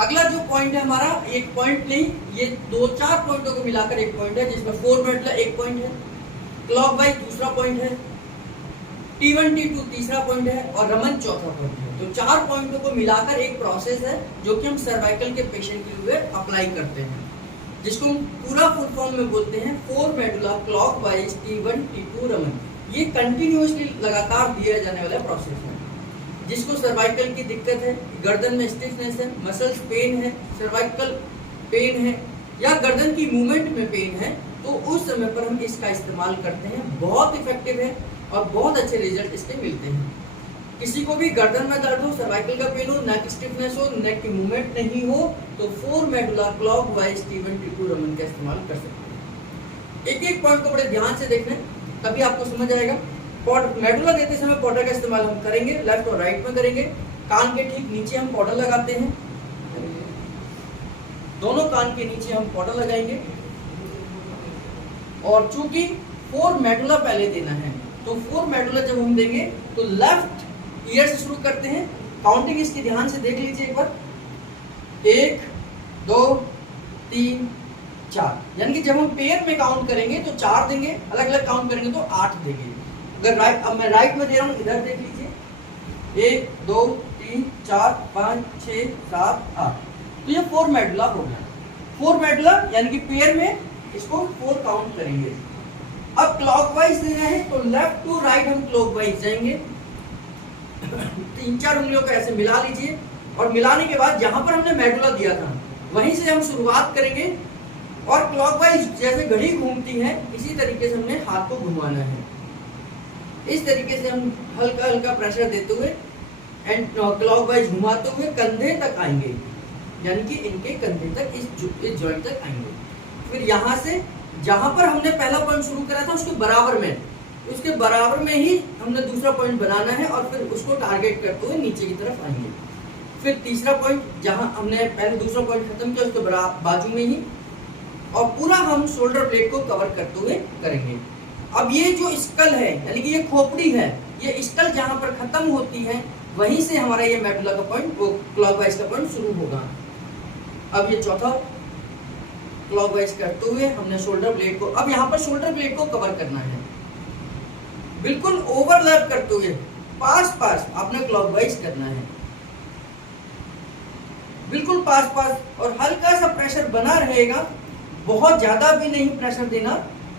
अगला जो पॉइंट है हमारा, एक पॉइंट नहीं, ये 2-4 पॉइंटों को मिलाकर एक पॉइंट है, जिसमें 4 मेडुला एक पॉइंट है, क्लॉकवाइज दूसरा पॉइंट है, T1 T2 तीसरा पॉइंट है और रमन चौथा पॉइंट है। तो 4 पॉइंटों को मिलाकर एक प्रोसेस है जो कि हम सर्वाइकल के पेशेंट के लिए अप्लाई करते हैं, जिसको हम पूरा फुल फॉर्म में बोलते हैं 4 medulla clockwise T1 T2 Raman. ये कंटिन्यूअसली लगातार दिया जाने वाला प्रोसेस है। जिसको सर्वाइकल की दिक्कत है, गर्दन में स्टिफनेस है, मसल्स पेन है, सर्वाइकल पेन है या गर्दन की मूवमेंट में पेन है, तो उस समय पर हम इसका इस्तेमाल करते हैं। बहुत इफेक्टिव है और बहुत अच्छे रिजल्ट इसके मिलते हैं। किसी को भी गर्दन में दर्द हो, सर्वाइकल का पेन हो, नेक स्टिफनेस हो, नेक की मूवमेंट नहीं हो, तो 4 medulla clockwise T1 T2 Raman का इस्तेमाल कर सकते हैं। एक एक पॉइंट को बड़े ध्यान से देखना, तभी आपको समझ आएगा। मेडुला देते समय पाउडर का इस्तेमाल हम करेंगे, लेफ्ट और राइट में करेंगे। कान के ठीक नीचे हम पाउडर लगाते हैं, दोनों कान के नीचे हम पाउडर लगाएंगे। और चूंकि 4 मेडुला पहले देना है, तो 4 मेडुला जब हम देंगे तो लेफ्ट ईयर से शुरू करते हैं। काउंटिंग इसकी ध्यान से देख लीजिए एक बार, 1 2 3 4, यानी कि जब हम पेयर में काउंट करेंगे तो 4 देंगे, अलग अलग काउंट करेंगे तो 8 देंगे। अगर राइट, अब मैं राइट में दे रहा हूँ, इधर देख लीजिए, 1 2 3 4 5 6 7 8, तो ये 4 मेडुला हो गया। 4 मेडुला यानी कि पेयर में इसको 4 काउंट करेंगे। अब क्लॉकवाइज देना है तो लेफ्ट टू राइट हम क्लॉकवाइज जाएंगे। 3-4 उंगलियों को ऐसे मिला लीजिए और मिलाने के बाद जहां पर हमने मेडुला दिया था वहीं से हम शुरुआत करेंगे और क्लॉकवाइज जैसे घड़ी घूमती है इसी तरीके से हमने हाथ को घुमाना है। इस तरीके से हम हल्का हल्का प्रेशर देते हुए एंड क्लॉकवाइज घुमाते हुए कंधे तक आएंगे, यानी कि इनके कंधे तक, इस जॉइंट तक आएंगे। फिर यहाँ से जहां पर हमने पहला पॉइंट शुरू करा था उसके बराबर में ही हमने दूसरा पॉइंट बनाना है और फिर उसको टारगेट करते हुए नीचे की तरफ आएंगे। फिर तीसरा पॉइंट जहां हमने पहले दूसरा पॉइंट खत्म किया उसके बाजू में ही, और पूरा हम शोल्डर ब्लेड को कवर करते हुए करेंगे। अब ये जो स्कल है, यानी कि ये खोपड़ी है, ये स्कल जहां पर खत्म होती है वहीं से हमारा ये मेडुला का पॉइंट, वो क्लॉकवाइज का पॉइंट शुरू होगा। अब ये चौथा क्लॉकवाइज करते हुए हमने शोल्डर ब्लेड को, अब यहाँ पर शोल्डर ब्लेड को कवर करना है, बिल्कुल ओवरलैप करते हुए पास आपने क्लॉकवाइज करना है, बिल्कुल पास और हल्का सा प्रेशर बना रहेगा। बहुत ज्यादा भी नहीं प्रेशर देना,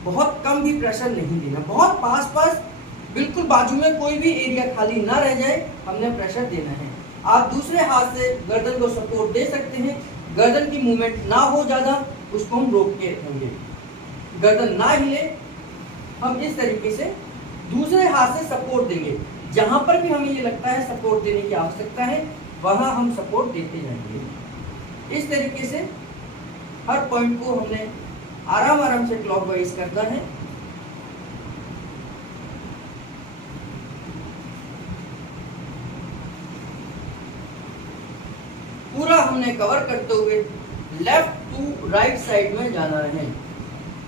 बहुत कम भी प्रेशर नहीं देना, बहुत पास बिल्कुल बाजू में कोई भी एरिया खाली ना रह जाए, हमने प्रेशर देना है। आप दूसरे हाथ से गर्दन को सपोर्ट दे सकते हैं, गर्दन की मूवमेंट ना हो ज्यादा, उसको हम रोक के रखेंगे, गर्दन ना हिले। हम इस तरीके से दूसरे हाथ से सपोर्ट देंगे, जहां पर भी हमें ये लगता है सपोर्ट देने की आवश्यकता है वहां हम सपोर्ट देते जाएंगे। इस तरीके से हर पॉइंट को हमने आराम से क्लॉकवाइज करना है। पूरा हमने कवर करते हुए लेफ्ट टू राइट साइड में जाना है,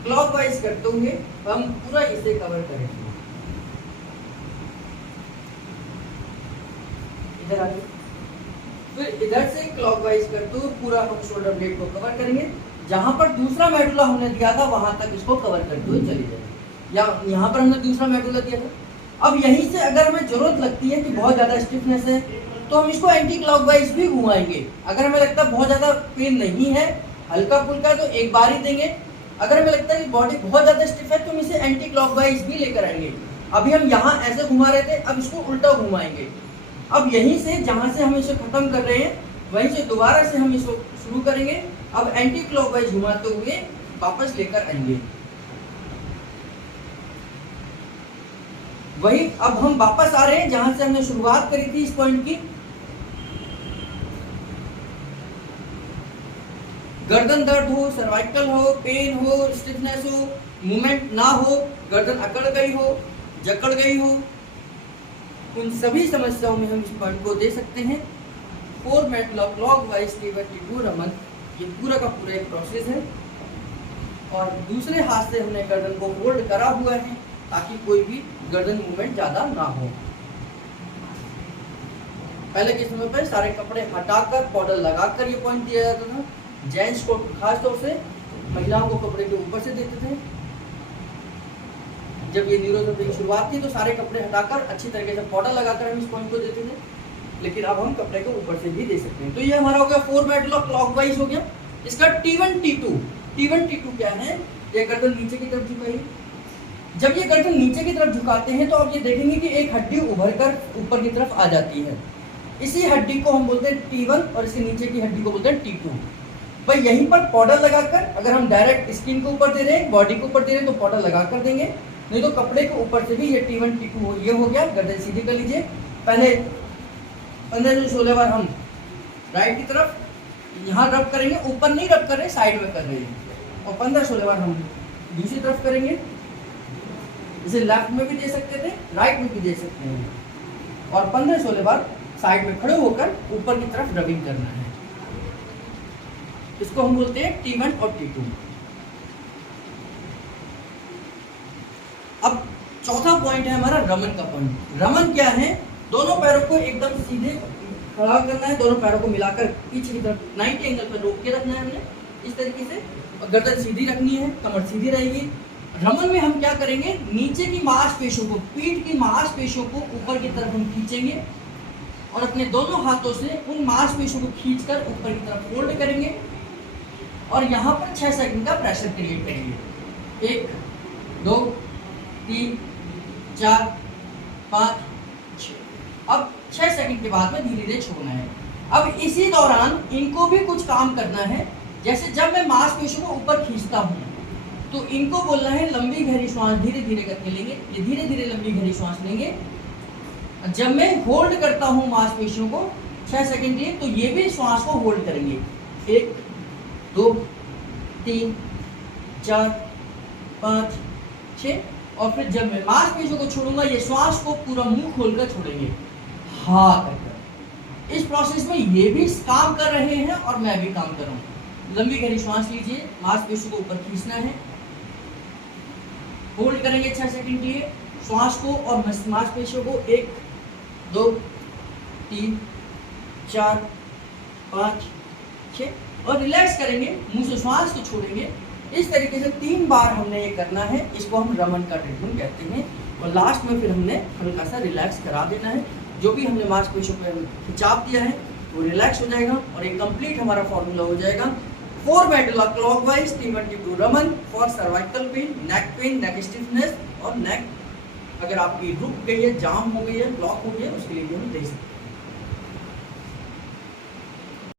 क्लॉकवाइज करते हुए हम पूरा इसे कवर करेंगे। इधर आगे, फिर इधर से क्लॉकवाइज करते हुए पूरा हम शोल्डर ब्लेड को कवर करेंगे। जहां पर दूसरा मेडुला हमने दिया था वहां तक इसको कवर करते हुए चले जाएंगे, या यहाँ पर हमने दूसरा मेडुला दिया था। अब यहीं से अगर हमें जरूरत लगती है कि बहुत ज्यादा स्टिफनेस है तो हम इसको एंटी क्लॉकवाइज भी घुमाएंगे। अगर हमें लगता है बहुत ज्यादा पेन नहीं है, हल्का फुल्का, तो एक बार ही देंगे। अगर हमें लगता है कि बॉडी बहुत ज्यादा स्टिफ है तो हम इसे एंटी क्लॉकवाइज भी लेकर आएंगे। अभी हम यहाँ ऐसे घुमा रहे थे, अब इसको उल्टा घुमाएंगे। अब यहीं से जहां से हम इसे खत्म कर रहे हैं वहीं से दोबारा से हम इसको शुरू करेंगे। अब एंटी क्लॉकवाइज घुमाते हुए वापस लेकर आएंगे। वही अब हम वापस आ रहे हैं जहां से हमने शुरुआत करी थी इस पॉइंट की। गर्दन दर्द हो, सर्वाइकल हो, पेन हो, स्टिफनेस हो, मूवमेंट ना हो, गर्दन अकड़ गई हो, जकड़ गई हो, उन सभी समस्याओं में हम इस पॉइंट को दे सकते हैं। 4 medulla clockwise T1 T2 Raman, ये पूरा का पूरा एक प्रोसेस है। और दूसरे हाथ से हमने गर्दन को होल्ड करा हुआ है ताकि कोई भी गर्दन मूवमेंट ज्यादा ना हो। पहले के समय पर सारे कपड़े हटाकर पाउडर लगाकर ये पॉइंट दिया जाता था। जेंट्स को खास तौर से, महिलाओं को कपड़े के ऊपर से देते थे। जब ये न्यूरोसर्जरी की शुरुआत थी तो सारे कपड़े हटाकर अच्छी तरीके से पाउडर लगाकर हम इस पॉइंट को देते थे, लेकिन अब हम कपड़े के ऊपर से भी दे सकते हैं। तो ये हमारा हो गया 4 मेडुला क्लॉकवाइज हो गया। इसका T1 T2, T1 T2 क्या है? ये गर्दन नीचे की तरफ झुकाइए। जब ये गर्दन नीचे की तरफ झुकाते हैं तो आप ये देखेंगे कि एक हड्डी उभर कर ऊपर की तरफ आ जाती है। इसी हड्डी को हम बोलते हैं T1 और इसके नीचे की हड्डी को बोलते हैं T2। भाई यहीं पर पाउडर लगाकर, अगर हम डायरेक्ट स्किन के ऊपर दे रहे हैं, बॉडी के ऊपर दे रहे हैं तो पाउडर लगा कर देंगे, नहीं तो कपड़े के ऊपर से भी ये T1 T2 ये हो गया। गर्दन सीधी कर लीजिए। पहले 15 से 16 बार हम राइट की तरफ यहाँ रब करेंगे, ऊपर नहीं रब कर रहे, साइड में कर रहे हैं। और 15-16 बार हम दूसरी तरफ करेंगे। इसे लेफ्ट में भी दे सकते थे, राइट में भी दे सकते हैं। और 15-16 बार साइड में खड़े होकर ऊपर की तरफ रबिंग करना है। इसको हम बोलते हैं T1 और T2। अब चौथा पॉइंट है हमारा रमन का पॉइंट। रमन क्या है? दोनों पैरों को एकदम सीधे खड़ा करना है, दोनों पैरों को मिलाकर पीछे की तरफ 90 एंगल पर रोक के रखना है हमने इस तरीके से, और गर्दन सीधी रखनी है, कमर सीधी रहेगी। रमन में हम क्या करेंगे? नीचे की मांसपेशियों को, पीठ की मांसपेशियों को ऊपर की तरफ हम खींचेंगे और अपने दोनों हाथों से उन मांसपेशियों को खींचकर ऊपर की तरफ फोल्ड करेंगे और यहाँ पर 6 सेकंड का प्रेशर क्रिएट करेंगे। 1 2 3 4 5 6। अब 6 सेकंड के बाद में धीरे धीरे छोड़ना है। अब इसी दौरान इनको भी कुछ काम करना है। जैसे जब मैं मांसपेशियों को ऊपर खींचता हूँ तो इनको बोलना है लंबी गहरी श्वास धीरे धीरे करके लेंगे। ये धीरे धीरे लंबी गहरी श्वास लेंगे। जब मैं होल्ड करता हूँ मांसपेशियों को 6 सेकंड के लिए, तो ये भी श्वास को होल्ड करेंगे। 1 2 3 4 5 6। और फिर जब मैं मांसपेशियों को छोड़ूंगा, ये श्वास को पूरा मुंह खोलकर छोड़ेंगे, हाँ कहकर। इस प्रोसेस में ये भी काम कर रहे हैं और मैं भी काम कर रहा हूँ। लंबी गहरी श्वास लीजिए, मांसपेशियों को ऊपर खींचना है, होल्ड करेंगे 6 सेकंड के लिए श्वास को और मांसपेशियों को। 1 2 3 4 5 6 और रिलैक्स करेंगे, मुंह से श्वास को छोड़ेंगे। इस तरीके से 3 बार हमने ये करना है। इसको हम रमन का ट्रीटमेंट कहते हैं। और लास्ट में फिर हमने हल्का सा रिलैक्स करा देना है। जो भी हमने मांसपेशियों पर खिंचाव दिया है वो रिलैक्स हो जाएगा और एक कंप्लीट हमारा फॉर्मूला हो जाएगा। 4 medulla clockwise, T1 T2 Raman for cervical pain, neck pain, neck stiffness और नेक अगर आपकी रुक गई है, जाम हो गई है, ब्लॉक हो गई है, उसके लिए भी हम दे सकते हैं।